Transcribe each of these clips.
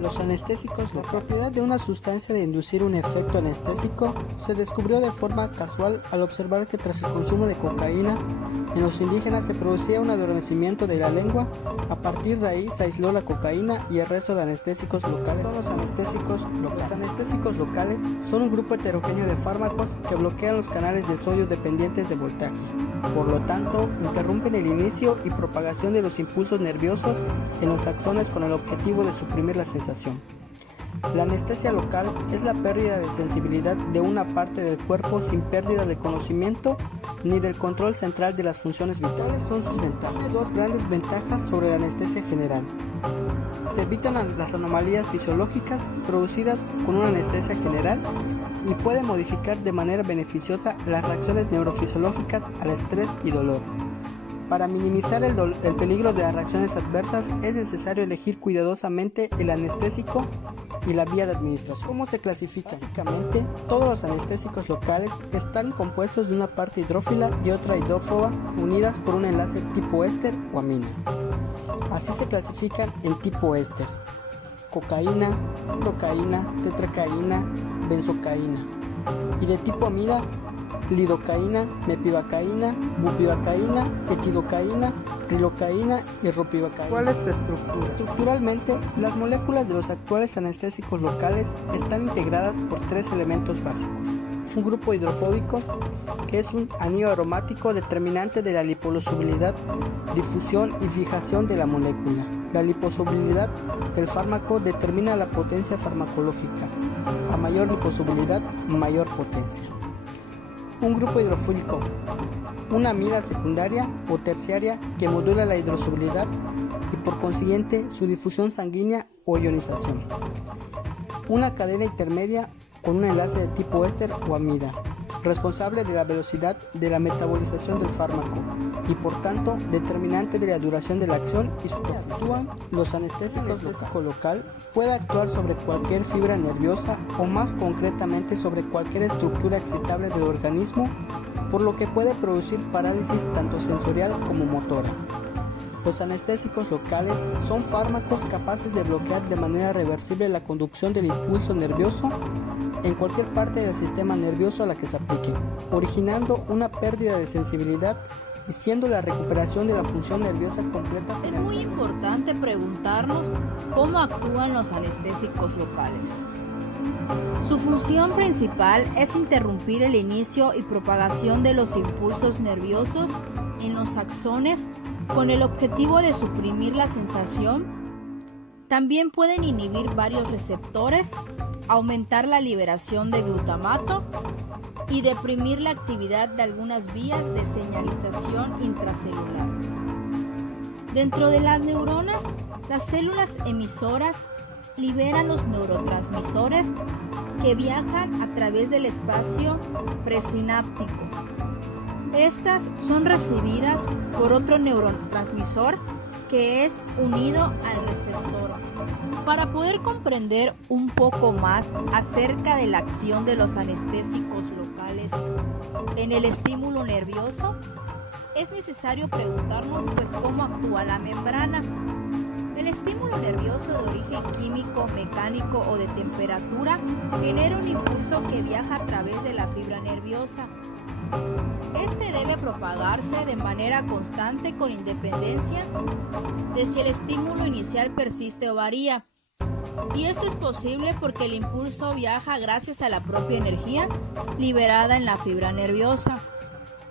Los anestésicos. La propiedad de una sustancia de inducir un efecto anestésico se descubrió de forma casual al observar que tras el consumo de cocaína en los indígenas se producía un adormecimiento de la lengua. A partir de ahí se aisló la cocaína y el resto de anestésicos locales. Son los anestésicos locales. Los anestésicos locales son un grupo heterogéneo de fármacos que bloquean los canales de sodio dependientes de voltaje. Por lo tanto, interrumpen el inicio y propagación de los impulsos nerviosos en los axones con el objetivo de suprimir la sensación. La anestesia local es la pérdida de sensibilidad de una parte del cuerpo sin pérdida de conocimiento ni del control central de las funciones vitales. Son sus ventajas. Hay dos grandes ventajas sobre la anestesia general. Se evitan las anomalías fisiológicas producidas con una anestesia general y puede modificar de manera beneficiosa las reacciones neurofisiológicas al estrés y dolor. Para minimizar el peligro de las reacciones adversas es necesario elegir cuidadosamente el anestésico y la vía de administración. ¿Cómo se clasifica? Básicamente, todos los anestésicos locales están compuestos de una parte hidrófila y otra hidrófoba unidas por un enlace tipo éster o amina. Así se clasifican en tipo éster: cocaína, procaína, tetracaína, benzocaína, y de tipo amida: lidocaína, mepivacaína, bupivacaína, etidocaína, rilocaína y ropivacaína. ¿Cuál es su estructura? Estructuralmente, las moléculas de los actuales anestésicos locales están integradas por tres elementos básicos: un grupo hidrofóbico, que es un anillo aromático determinante de la liposolubilidad, difusión y fijación de la molécula. La liposolubilidad del fármaco determina la potencia farmacológica. A mayor liposolubilidad, mayor potencia. Un grupo hidrofílico, una amida secundaria o terciaria que modula la hidrosolubilidad y por consiguiente su difusión sanguínea o ionización. Una cadena intermedia con un enlace de tipo éster o amida, responsable de la velocidad de la metabolización del fármaco y por tanto determinante de la duración de la acción y su toxicidad. Los anestésicos. El anestésico local puede actuar sobre cualquier fibra nerviosa o más concretamente sobre cualquier estructura excitable del organismo, por lo que puede producir parálisis tanto sensorial como motora. Los anestésicos locales son fármacos capaces de bloquear de manera reversible la conducción del impulso nervioso en cualquier parte del sistema nervioso a la que se apliquen, originando una pérdida de sensibilidad y siendo la recuperación de la función nerviosa completa. Es muy importante preguntarnos cómo actúan los anestésicos locales. Su función principal es interrumpir el inicio y propagación de los impulsos nerviosos en los axones con el objetivo de suprimir la sensación. También pueden inhibir varios receptores, aumentar la liberación de glutamato y deprimir la actividad de algunas vías de señalización intracelular. Dentro de las neuronas, las células emisoras liberan los neurotransmisores que viajan a través del espacio presináptico. Estas son recibidas por otro neurotransmisor que es unido al receptor. Para poder comprender un poco más acerca de la acción de los anestésicos locales en el estímulo nervioso, es necesario preguntarnos cómo actúa la membrana. El estímulo nervioso de origen químico, mecánico o de temperatura genera un impulso que viaja a través de la fibra nerviosa. Este debe propagarse de manera constante con independencia de si el estímulo inicial persiste o varía. Y esto es posible porque el impulso viaja gracias a la propia energía liberada en la fibra nerviosa.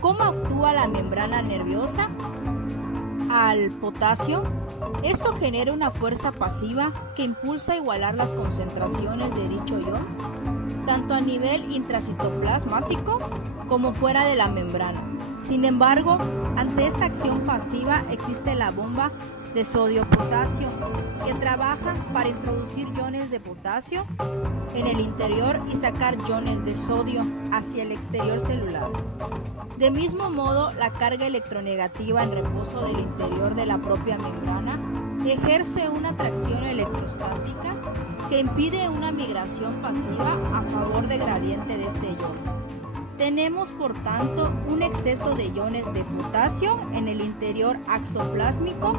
¿Cómo actúa la membrana nerviosa? Al potasio, esto genera una fuerza pasiva que impulsa a igualar las concentraciones de dicho ion, tanto a nivel intracitoplasmático como fuera de la membrana. Sin embargo, ante esta acción pasiva existe la bomba de sodio-potasio, que trabaja para introducir iones de potasio en el interior y sacar iones de sodio hacia el exterior celular. De mismo modo, la carga electronegativa en reposo del interior de la propia membrana ejerce una atracción electrostática que impide una migración pasiva a favor del gradiente de este ion. Tenemos, por tanto, un exceso de iones de potasio en el interior axoplásmico,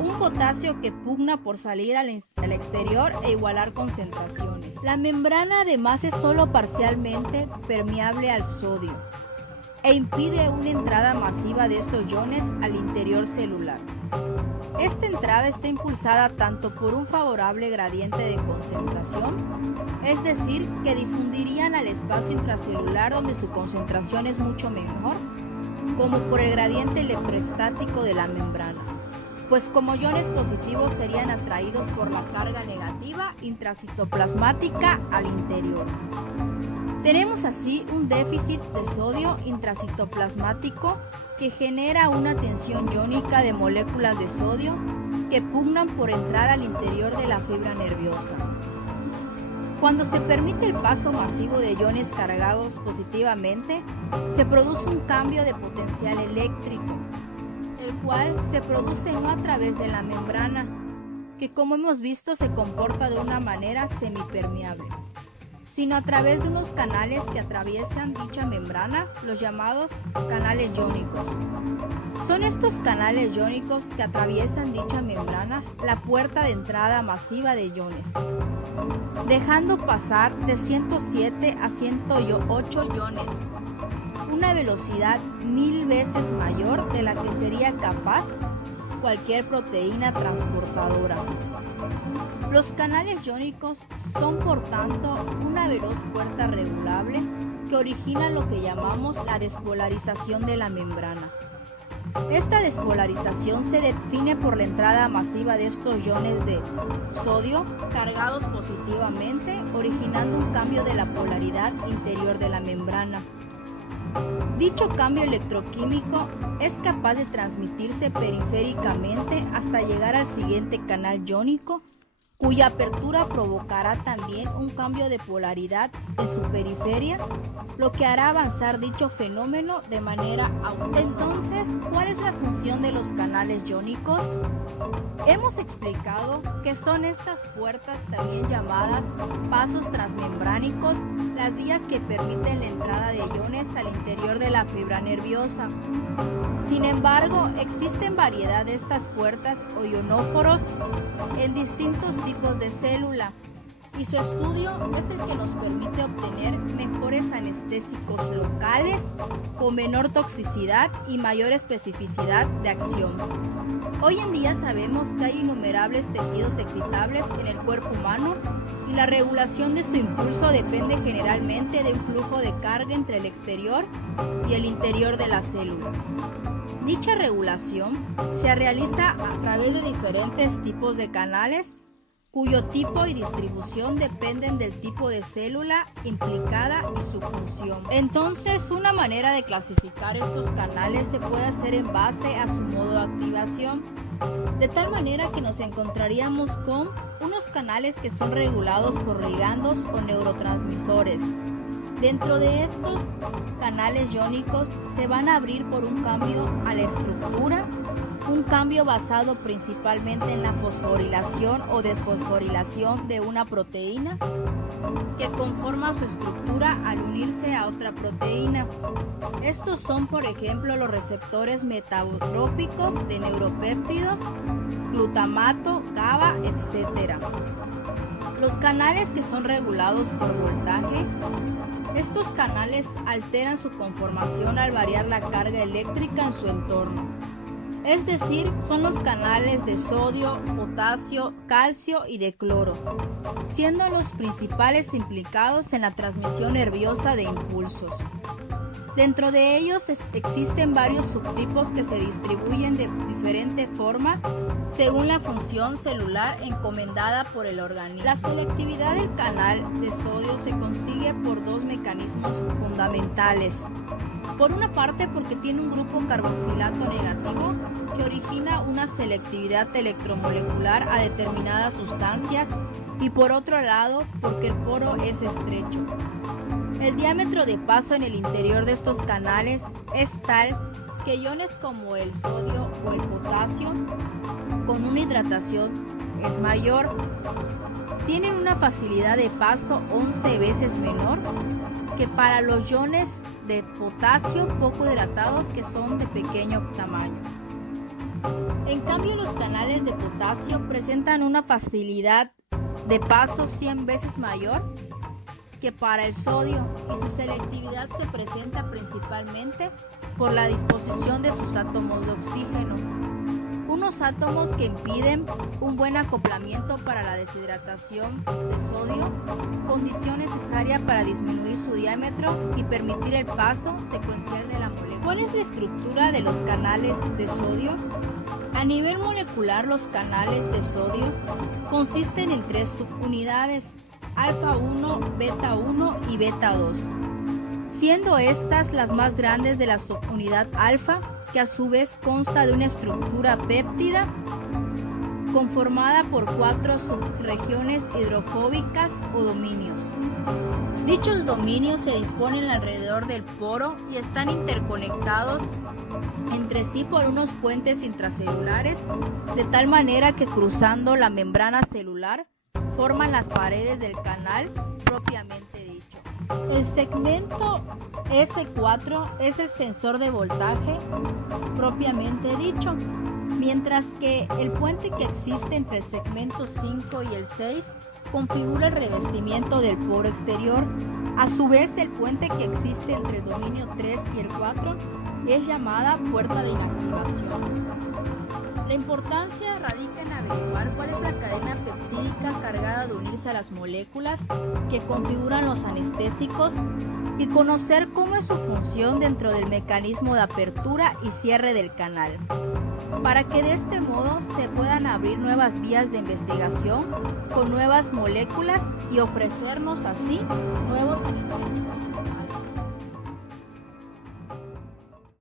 un potasio que pugna por salir al exterior e igualar concentraciones. La membrana además es solo parcialmente permeable al sodio e impide una entrada masiva de estos iones al interior celular. Esta entrada está impulsada tanto por un favorable gradiente de concentración, es decir, que difundirían al espacio intracelular donde su concentración es mucho mejor, como por el gradiente electroestático de la membrana, pues como iones positivos serían atraídos por la carga negativa intracitoplasmática al interior. Tenemos así un déficit de sodio intracitoplasmático que genera una tensión iónica de moléculas de sodio que pugnan por entrar al interior de la fibra nerviosa. Cuando se permite el paso masivo de iones cargados positivamente, se produce un cambio de potencial eléctrico, el cual se produce no a través de la membrana, que como hemos visto se comporta de una manera semipermeable, sino a través de unos canales que atraviesan dicha membrana, los llamados canales iónicos. Son estos canales iónicos que atraviesan dicha membrana la puerta de entrada masiva de iones, dejando pasar de 107 a 108 iones, una velocidad 1000 veces mayor de la que sería capaz cualquier proteína transportadora. Los canales iónicos son por tanto una veloz puerta regulable que origina lo que llamamos la despolarización de la membrana. Esta despolarización se define por la entrada masiva de estos iones de sodio cargados positivamente, originando un cambio de la polaridad interior de la membrana. Dicho cambio electroquímico es capaz de transmitirse periféricamente hasta llegar al siguiente canal iónico, cuya apertura provocará también un cambio de polaridad en su periferia, lo que hará avanzar dicho fenómeno de manera aguda. Entonces, ¿cuál es la función de los canales iónicos? Hemos explicado que son estas puertas, también llamadas pasos transmembránicos, las vías que permiten la entrada de iones al interior de la fibra nerviosa. Sin embargo, existen variedad de estas puertas o ionóforos en distintos tipos de célula, y su estudio es el que nos permite obtener mejores anestésicos locales con menor toxicidad y mayor especificidad de acción. Hoy en día sabemos que hay innumerables tejidos excitables en el cuerpo humano y la regulación de su impulso depende generalmente de un flujo de carga entre el exterior y el interior de la célula. Dicha regulación se realiza a través de diferentes tipos de canales, cuyo tipo y distribución dependen del tipo de célula implicada y su función. Entonces, una manera de clasificar estos canales se puede hacer en base a su modo de activación, de tal manera que nos encontraríamos con unos canales que son regulados por ligandos o neurotransmisores. Dentro de estos canales iónicos se van a abrir por un cambio a la estructura, un cambio basado principalmente en la fosforilación o desfosforilación de una proteína que conforma su estructura al unirse a otra proteína. Estos son, por ejemplo, los receptores metatróficos de neuropéptidos, glutamato, GABA, etc. Los canales que son regulados por voltaje. Estos canales alteran su conformación al variar la carga eléctrica en su entorno. Es decir, son los canales de sodio, potasio, calcio y de cloro, siendo los principales implicados en la transmisión nerviosa de impulsos. Dentro de ellos existen varios subtipos que se distribuyen de diferente forma según la función celular encomendada por el organismo. La selectividad del canal de sodio se consigue por dos mecanismos fundamentales. Por una parte, porque tiene un grupo carboxilato negativo que origina una selectividad electromolecular a determinadas sustancias, y por otro lado, porque el poro es estrecho. El diámetro de paso en el interior de estos canales es tal que iones como el sodio o el potasio, con una hidratación es mayor. Tienen una facilidad de paso 11 veces menor que para los iones de potasio poco hidratados, que son de pequeño tamaño. En cambio, los canales de potasio presentan una facilidad de paso 100 veces mayor que para el sodio, y su selectividad se presenta principalmente por la disposición de sus átomos de oxígeno, unos átomos que impiden un buen acoplamiento para la deshidratación de sodio, condición necesaria para disminuir su diámetro y permitir el paso secuencial de la molécula. ¿Cuál es la estructura de los canales de sodio? A nivel molecular, los canales de sodio consisten en 3 subunidades: alfa 1, beta 1 y beta 2, siendo estas las más grandes de la subunidad alfa, que a su vez consta de una estructura péptida conformada por 4 subregiones hidrofóbicas o dominios. Dichos dominios se disponen alrededor del poro y están interconectados entre sí por unos puentes intracelulares, de tal manera que cruzando la membrana celular forman las paredes del canal propiamente dicho. El segmento S4 es el sensor de voltaje propiamente dicho, mientras que el puente que existe entre el segmento 5 y el 6 configura el revestimiento del poro exterior. A su vez, el puente que existe entre el dominio 3 y el 4 es llamada puerta de inactivación. La importancia radica en averiguar cuál es la cadena peptídica cargada de unirse a las moléculas que configuran los anestésicos y conocer cómo es su función dentro del mecanismo de apertura y cierre del canal, para que de este modo se puedan abrir nuevas vías de investigación con nuevas moléculas y ofrecernos así nuevos anestésicos.